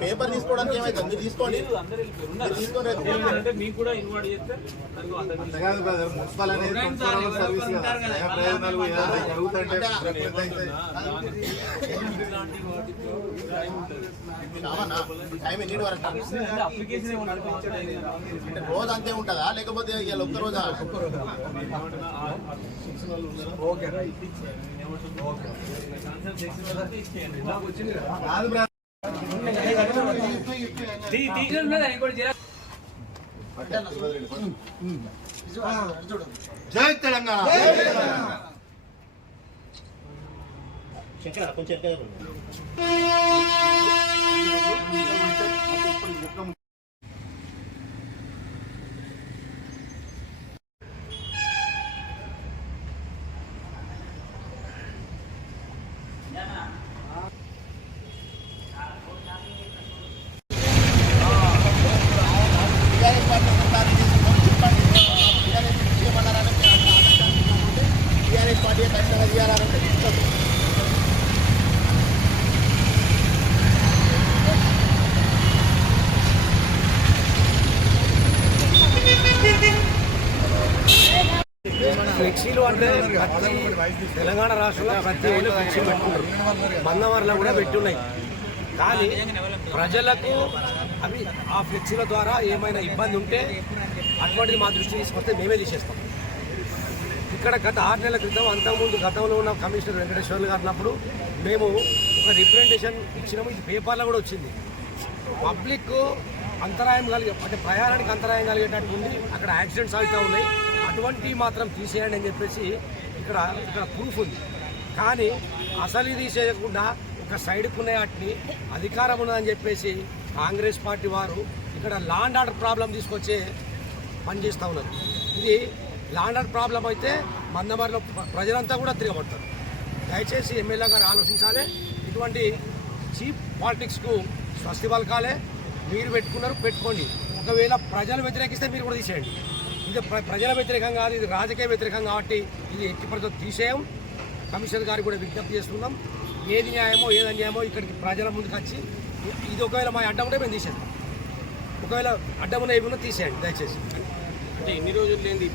Paper తీసుకోవడానికి ఏమైంది తీసుకోండి మీకు కూడా ఇన్వాయిడ్ చేస్తే మున్సిపల్ అనేది సర్వీస్ రోజు అంతే ఉంటుందా లేకపోతే ఒక్క రోజా? ఓకే రైట్ జై తెలంగాణ. కొంచెం ఫ్లెక్సీలు అంటే తెలంగాణ రాష్ట్రంలో ప్రతి ఊళ్ళో ఫ్లెక్సీలు పెట్టుకుంటారు, మందవర్లో కూడా పెట్టున్నాయి. కానీ ప్రజలకు అవి ఆ ఫ్లెక్సీల ద్వారా ఏమైనా ఇబ్బంది ఉంటే అటువంటిది మా దృష్టి తీసుకొస్తే మేమే తీసేస్తాం. ఇక్కడ గత 6 నెలల క్రితం అంతకుముందు గతంలో ఉన్న కమిషనర్ వెంకటేశ్వర్లు గారు ఉన్నప్పుడు మేము ఒక రిప్రజెంటేషన్ ఇచ్చినాము. ఇది పేపర్లో కూడా వచ్చింది. పబ్లిక్ అంతరాయం అంటే ప్రయాణానికి అంతరాయం కలిగేటట్టు ఉండి అక్కడ యాక్సిడెంట్స్ అవుతూ ఉన్నాయి, అటువంటి మాత్రం తీసేయండి అని చెప్పేసి ఇక్కడ ప్రూఫ్ ఉంది. కానీ అసలు ఇది చేయకుండా ఒక సైడ్కు ఉన్న వాటిని అధికారం ఉన్నదని చెప్పేసి కాంగ్రెస్ పార్టీ వారు ఇక్కడ లా అండ్ ఆర్డర్ ప్రాబ్లం తీసుకొచ్చే పనిచేస్తూ ఉన్నారు. ఇది లా అండ్ ఆర్డర్ ప్రాబ్లం అయితే మందమరిలో ప్రజలంతా కూడా తిరగబడతారు. దయచేసి ఎమ్మెల్యే గారు ఆలోచించాలి. ఇటువంటి చీప్ పాలిటిక్స్కు స్వస్తి పలకాలే. మీరు పెట్టుకోండి. ఒకవేళ ప్రజలు వ్యతిరేకిస్తే మీరు కూడా తీసేయండి. ఇది ప్రజల వ్యతిరేకం కాదు, ఇది రాజకీయ వ్యతిరేకం కాబట్టి ఇది ఎట్టి పరిస్థితుల్లో తీసేయం. కమిషనర్ గారికి కూడా విజ్ఞప్తి చేస్తున్నాం. ఏది న్యాయమో ఏది అన్యాయమో ఇక్కడికి ప్రజల ముందుకు వచ్చి ఇది ఒకవేళ మా అడ్డం ఉంటే మేము తీసేస్తాం. ఒకవేళ అడ్డం ఉన్న ఏమన్నా తీసేయండి దయచేసి. అంటే ఎన్ని రోజులు లేని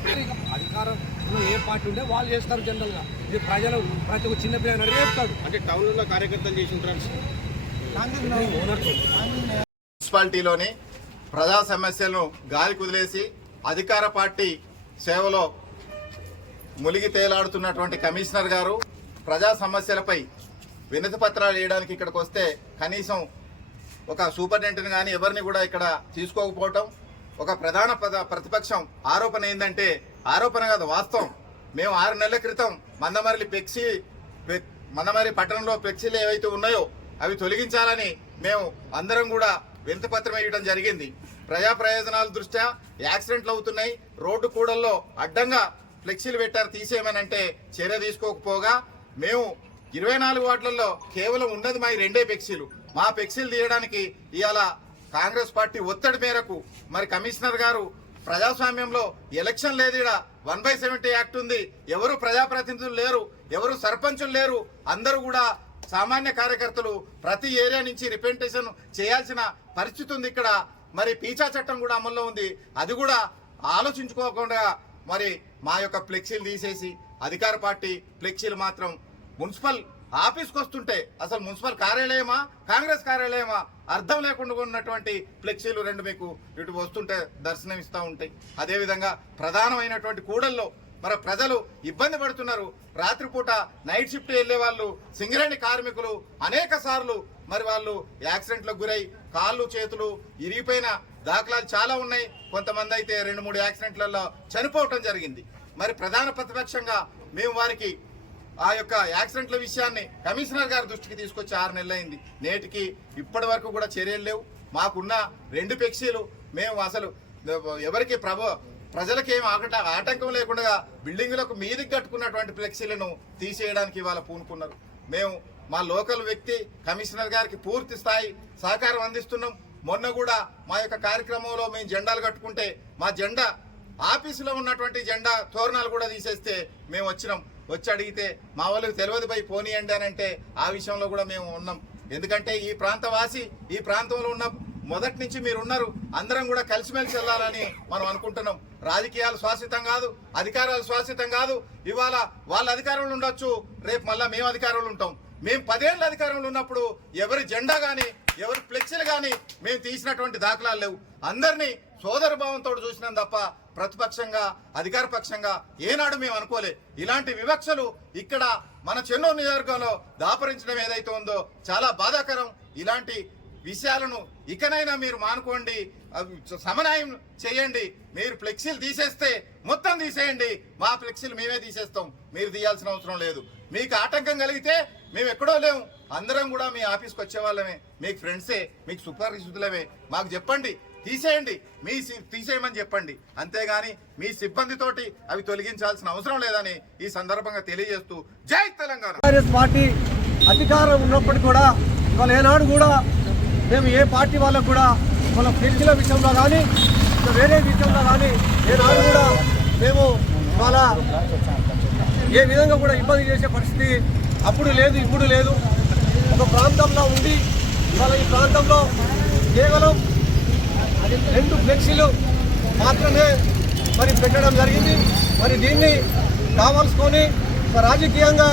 అధికారంలో ఏ పార్టీ ఉంటే వాళ్ళు చేస్తారు. జనరల్గా ఇది ప్రజలు ప్రతి ఒక్క చిన్న పిల్లలు అడిగి చెప్తాడు. అంటే టౌన్లో కార్యకర్తలు చేసి ఉంటారు. మున్సిపాలిటీలోని ప్రజా సమస్యలను గాలి కుదిలేసి అధికార పార్టీ సేవలో ములిగి తేలాడుతున్నటువంటి కమిషనర్ గారు ప్రజా సమస్యలపై వినతి పత్రాలు వేయడానికి ఇక్కడికి వస్తే కనీసం ఒక సూపరింటెండెంట్ కానీ ఎవరిని కూడా ఇక్కడ తీసుకోకపోవటం. ఒక ప్రధాన ప్రతిపక్షం ఆరోపణ ఏంటంటే, ఆరోపణ కాదు వాస్తవం, మేము 6 నెలల క్రితం మందమర్రి పట్టణంలో ఫ్లెక్సీలు ఏవైతే ఉన్నాయో అవి తొలగించాలని మేము అందరం కూడా వినతి పత్రం వేయడం జరిగింది. ప్రజా ప్రయోజనాల దృష్ట్యా యాక్సిడెంట్లు అవుతున్నాయి, రోడ్డు కూడల్లో అడ్డంగా ఫ్లెక్సీలు పెట్టారు తీసేయమని అంటే చర్య తీసుకోకపోగా మేము 24 వార్డులలో కేవలం ఉన్నది మా 2 ఫ్లెక్సీలు. మా ఫ్లెక్సీలు తీయడానికి ఇవాళ కాంగ్రెస్ పార్టీ ఒత్తిడి మేరకు మరి కమిషనర్ గారు ప్రజాస్వామ్యంలో ఎలక్షన్ లేదు, ఇక్కడ 1/70 యాక్ట్ ఉంది, ఎవరు ప్రజాప్రతినిధులు లేరు, ఎవరు సర్పంచులు లేరు, అందరూ కూడా సామాన్య కార్యకర్తలు ప్రతి ఏరియా నుంచి రిప్రజెంటేషన్ చేయాల్సిన పరిస్థితి ఉంది. ఇక్కడ మరి పీచా చట్టం కూడా అమల్లో ఉంది. అది కూడా ఆలోచించుకోకుండా మరి మా యొక్క ఫ్లెక్సీలు తీసేసి అధికార పార్టీ ఫ్లెక్సీలు మాత్రం మున్సిపల్ ఆఫీస్కి వస్తుంటే అసలు మున్సిపల్ కార్యాలయమా కాంగ్రెస్ కార్యాలయమా అర్థం లేకుండా ఉన్నటువంటి ఫ్లెక్సీలు 2 మీకు ఇటు వస్తుంటే దర్శనం ఇస్తూ ఉంటాయి. అదేవిధంగా ప్రధానమైనటువంటి కూడల్లో మరి ప్రజలు ఇబ్బంది పడుతున్నారు. రాత్రిపూట నైట్ షిఫ్ట్ వెళ్లే వాళ్ళు సింగరేణి కార్మికులు అనేక సార్లు మరి వాళ్ళు యాక్సిడెంట్లకు గురై కాళ్ళు చేతులు ఇరిగిపోయిన దాఖలాలు చాలా ఉన్నాయి. కొంతమంది అయితే 2-3 యాక్సిడెంట్లలో చనిపోవటం జరిగింది. మరి ప్రధాన ప్రతిపక్షంగా మేము వారికి ఆ యొక్క యాక్సిడెంట్ల విషయాన్ని కమిషనర్ గారి దృష్టికి తీసుకొచ్చి 6 నెలలైంది. నేటికి ఇప్పటి వరకు కూడా చర్యలు లేవు. మాకున్న 2 ఫ్లెక్సీలు మేము అసలు ఎవరికి ప్రజలకి ఏం ఆటంకం లేకుండా బిల్డింగులకు మీదికి కట్టుకున్నటువంటి ఫ్లెక్సీలను తీసేయడానికి ఇవాళ పూనుకున్నారు. మేము మా లోకల్ వ్యక్తి కమిషనర్ గారికి పూర్తి స్థాయి సహకారం అందిస్తున్నాం. మొన్న కూడా మా యొక్క కార్యక్రమంలో మేము జెండాలు కట్టుకుంటే మా జెండా ఆఫీసులో ఉన్నటువంటి జెండా తోరణాలు కూడా తీసేస్తే మేము వచ్చి అడిగితే మా వాళ్ళకి తెలియదు పోయి పోనీయండి అని అంటే ఆ విషయంలో కూడా మేము ఉన్నాం. ఎందుకంటే ఈ ప్రాంతవాసి ఈ ప్రాంతంలో ఉన్న మొదటి నుంచి మీరు ఉన్నారు, అందరం కూడా కలిసిమెలిసి వెళ్ళాలని మనం అనుకుంటున్నాం. రాజకీయాలు శాశ్వతం కాదు, అధికారాలు శాశ్వతం కాదు. ఇవాళ వాళ్ళ అధికారంలో ఉండొచ్చు, రేపు మళ్ళా మేము అధికారంలో ఉంటాం. మేము 10 ఏళ్ళ అధికారంలో ఉన్నప్పుడు ఎవరి జెండా కానీ ఎవరి ఫ్లెక్సీలు కానీ మేము తీసినటువంటి దాఖలాలు లేవు. అందరినీ సోదర భావంతో చూసినాం తప్ప ప్రతిపక్షంగా అధికార పక్షంగా ఏనాడు మేము అనుకోలే. ఇలాంటి వివక్షలు ఇక్కడ మన చెన్నూరు నియోజకవర్గంలో దాపరించడం ఏదైతే ఉందో చాలా బాధాకరం. ఇలాంటి విషయాలను ఇకనైనా మీరు మానుకోండి, సమన్వయం చేయండి. మీరు ఫ్లెక్సీలు తీసేస్తే మొత్తం తీసేయండి, మా ఫ్లెక్సీలు మేమే తీసేస్తాం, మీరు తీయాల్సిన అవసరం లేదు. మీకు ఆటంకం కలిగితే మేము ఎక్కడో లేము, అందరం కూడా మీ ఆఫీస్కి వచ్చేవాళ్ళమే, మీకు ఫ్రెండ్సే, మీకు సుపరిచితులమే. మాకు చెప్పండి, తీసేయండి, తీసేయమని చెప్పండి. అంతేగాని మీ సిబ్బందితోటి అవి తొలగించాల్సిన అవసరం లేదని ఈ సందర్భంగా తెలియజేస్తూ జై తెలంగాణ. కాంగ్రెస్ పార్టీ అధికారం ఉన్నప్పటికీ కూడా ఇవాళ ఏనాడు కూడా మేము ఏ పార్టీ వాళ్ళకు కూడా వాళ్ళ ఫ్లెక్సీల విషయంలో కానీ వేరే విషయంలో కానీ ఏనాడు కూడా మేము ఇవాళ ఏ విధంగా కూడా ఇబ్బంది చేసే పరిస్థితి అప్పుడు లేదు, ఇప్పుడు లేదు. ఒక ప్రాంతంలో ఉండి ఇవాళ ఈ ప్రాంతంలో కేవలం 2 ఫ్లెక్సీలు మాత్రమే మరి పెట్టడం జరిగింది. మరి దీన్ని కావాల్సుకొని రాజకీయంగా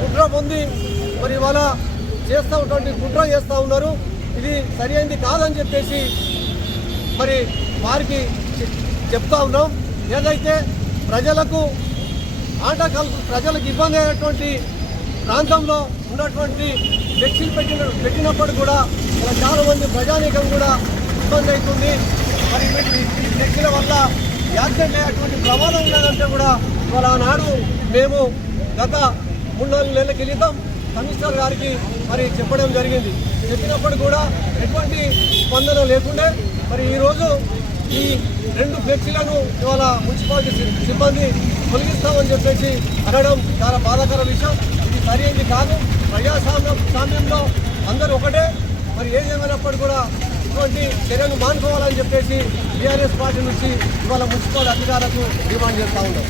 కుట్ర పొంది మరి ఇవాళ కుట్ర చేస్తూ ఉన్నారు. ఇది సరి అయింది కాదని చెప్పేసి మరి వారికి చెప్తా ఉన్నాం. ఏదైతే ప్రజలకు ప్రజలకు ఇబ్బంది అయినటువంటి ప్రాంతంలో ఉన్నటువంటి ఫ్లెక్సీలు పెట్టినప్పుడు కూడా చాలా మంది ప్రజానీకం కూడా ఇబ్బంది అవుతుంది. మరి ఈ ఫ్లెక్సీల వల్ల యాక్సిడెంట్ అయ్యేటువంటి ప్రమాదం ఉన్నదంటే కూడా ఇవాళ ఆనాడు మేము గత 3-4 నెలల క్రితం కమిషనర్ గారికి మరి చెప్పడం జరిగింది. చెప్పినప్పుడు కూడా ఎటువంటి స్పందన లేకుండే మరి ఈరోజు ఈ 2 ఫ్లెక్సీలను ఇవాళ మున్సిపాలిటీ సిబ్బంది తొలగిస్తామని చెప్పేసి అనడం చాలా బాధాకర విషయం. ఇది సరైనది కాదు. ప్రజాస్వామ్యంలో అందరూ ఒకటే. మరి ఏదేమైనప్పుడు కూడా ఇటువంటి చర్యలు మానుకోవాలని చెప్పేసి టీఆర్ఎస్ పార్టీ నుంచి ఇవాళ మున్సిపల్ అధికారులకు డిమాండ్ చేస్తూ ఉన్నాం.